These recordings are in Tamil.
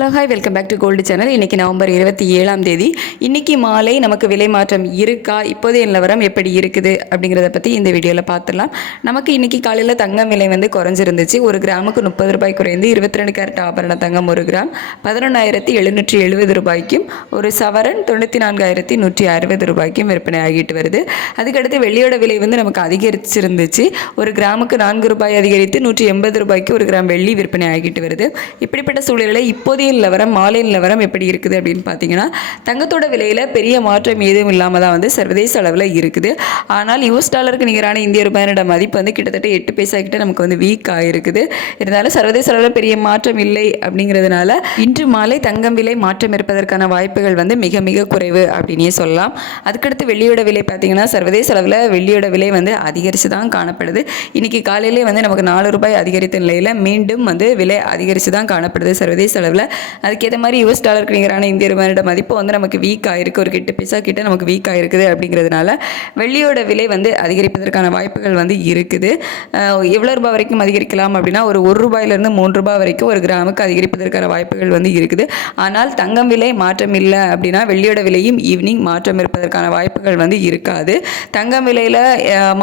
Hello hi, welcome back to gold channel. இன்றைக்கி நவம்பர் 27ஆம் தேதி. இன்றைக்கி மாலை நமக்கு விலை மாற்றம் இருக்கா, இப்போதைய நிலவரம் எப்படி இருக்குது அப்படிங்கிறத பற்றி இந்த வீடியோவில் பார்த்துடலாம். நமக்கு இன்றைக்கி காலையில் தங்கம் விலை வந்து குறைஞ்சிருந்துச்சு. ஒரு கிராமுக்கு 30 ரூபாய் குறைந்து 22 கேரட் ஆபரண தங்கம் ஒரு கிராம் 11,770 ரூபாய்க்கும், ஒரு சவரன் 94,160 ரூபாய்க்கும் விற்பனை ஆகிட்டு வருது. அதுக்கடுத்து வெள்ளியோட விலை வந்து நமக்கு அதிகரிச்சிருந்துச்சு. ஒரு கிராமுக்கு 4 ரூபாய் அதிகரித்து 180 ரூபாய்க்கு ஒரு கிராம் வெள்ளி விற்பனை ஆகிட்டு வருது. இப்படிப்பட்ட சூழலில் இப்போதைய நிலவரம், மாலை நிலவரம் எப்படி இருக்குது அப்படின்னு பார்த்தீங்கன்னா, தங்கத்தோட விலையில் பெரிய மாற்றம் ஏதும் இல்லாமல் தான் வந்து சர்வதேச அளவில் இருக்குது. ஆனால் யூஎஸ் டாலருக்கு நிகரான இந்திய ரூபாயோட மதிப்பு வந்து கிட்டத்தட்ட 8 பைசா கிட்ட நமக்கு வந்து வீக் ஆகிருக்குது. இருந்தாலும் சர்வதேச அளவில் பெரிய மாற்றம் இல்லை அப்படிங்கிறதுனால இன்று மாலை தங்கம் விலை மாற்றம் இருப்பதற்கான வாய்ப்புகள் வந்து மிக மிக குறைவு அப்படின்னே சொல்லலாம். அதுக்கடுத்து வெள்ளியோட விலை பார்த்தீங்கன்னா, சர்வதேச அளவில் வெள்ளியோட விலை வந்து அதிகரித்து தான் காணப்படுது. இன்றைக்கி காலையிலே வந்து நமக்கு 4 ரூபாய் அதிகரித்த நிலையில் மீண்டும் வந்து விலை அதிகரித்து தான் காணப்படுது சர்வதேச அளவில். அதுக்கேற்ற மாதிரி யூஎஸ் டாலருக்கு நிகரான இந்திய ரூபாயோட மதிப்பு வந்து நமக்கு வீக் ஆகிருக்கு. ஒரு 8 பைசா கிட்ட நமக்கு வீக் ஆகிருக்குது. அப்படிங்கிறதுனால வெள்ளியோட விலை வந்து அதிகரிப்பதற்கான வாய்ப்புகள் வந்து இருக்குது. எவ்வளோ ரூபாய் வரைக்கும் அதிகரிக்கலாம் அப்படின்னா, ஒரு ரூபாயிலிருந்து 3 ரூபாய் வரைக்கும் ஒரு கிராமுக்கு அதிகரிப்பதற்கான வாய்ப்புகள் வந்து இருக்குது. ஆனால் தங்கம் விலை மாற்றம் இல்லை அப்படின்னா வெள்ளியோட விலையும் ஈவினிங் மாற்றம் இருப்பதற்கான வாய்ப்புகள் வந்து இருக்காது. தங்கம் விலையில்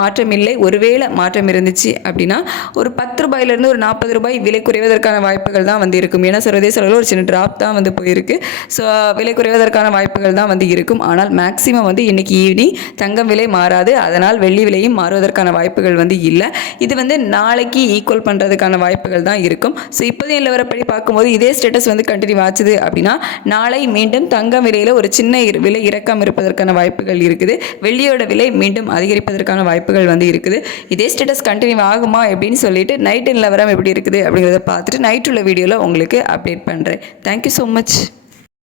மாற்றம் இல்லை. ஒருவேளை மாற்றம் இருந்துச்சு அப்படின்னா ஒரு 10 ரூபாயிலிருந்து ஒரு 40 ரூபாய் விலை குறைவதற்கான வாய்ப்புகள் தான் வந்து இருக்கும். ஏன்னா சர்வதேச அளவில் ஒரு சின்ன டிராப் தான் வந்து போயிருக்கு. ஸோ விலை குறைவதற்கான வாய்ப்புகள் தான் வந்து இருக்கும். ஆனால் மேக்ஸிமம் வந்து இன்றைக்கி ஈவினிங் தங்கம் விலை மாறாது. அதனால் வெள்ளி விலையும் மாறுவதற்கான வாய்ப்புகள் வந்து இல்லை. இது வந்து நாளைக்கு ஈக்குவல் பண்ணுறதுக்கான வாய்ப்புகள் தான் இருக்கும். ஸோ இப்போதைய நிலவரப்படி பார்க்கும்போது இதே ஸ்டேட்டஸ் வந்து கண்டினியூ ஆச்சுது அப்படின்னா நாளை மீண்டும் தங்கம் விலையில் ஒரு சின்ன விலை இறக்கம் இருப்பதற்கான வாய்ப்புகள் இருக்குது. வெள்ளியோட விலை மீண்டும் அதிகரிப்பதற்கான வாய்ப்புகள் வந்து இருக்குது. இதே ஸ்டேட்டஸ் கண்டினியூ ஆகுமா அப்படின்னு சொல்லிட்டு நைட்டு நிலவரம் எப்படி இருக்குது அப்படிங்கிறத பார்த்துட்டு நைட் உள்ள வீடியோவில் உங்களுக்கு அப்டேட் பண்ணுறேன். Thank you so much.